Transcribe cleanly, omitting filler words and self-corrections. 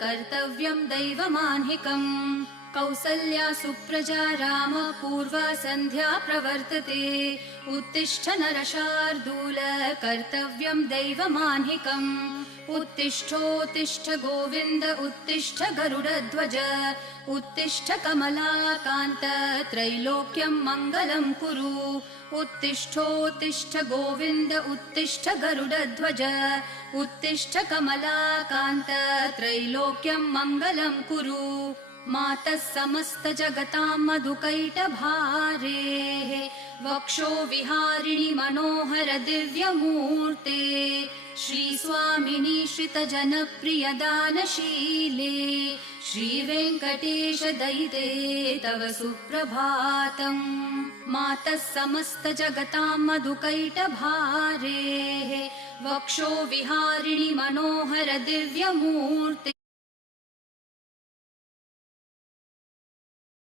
कर्तव्यं दैवमान्हिकम् कौसल्या सुप्रजा राम पूर्वा सन्ध्या प्रवर्तते उत्तिष्ठ नरशार्दूल कर्तव्यं दैवमान्हिकम् उत्तिष्ठोत्तिष्ठ गोविन्द उत्तिष्ठ गरुडध्वज उत्तिष्ठ कमलाकान्त त्रैलोक्यं मङ्गलं कुरु उत्तिष्ठोत्तिष्ठ गोविन्द उत्तिष्ठ गरुडध्वज उत्तिष्ठ कमलाकान्त त्रैलोक्यं मङ्गलं कुरु मातः समस्त जगतां मधुकैटभारेः वक्षो विहारिणि मनोहर दिव्यमूर्ते श्रीस्वामिनि श्रितजनप्रिय दानशीले श्रीवेङ्कटेश दयिते तव सुप्रभातम् मातः समस्त जगतां मधुकैटभारेः वक्षो विहारिणि मनोहर दिव्यमूर्ते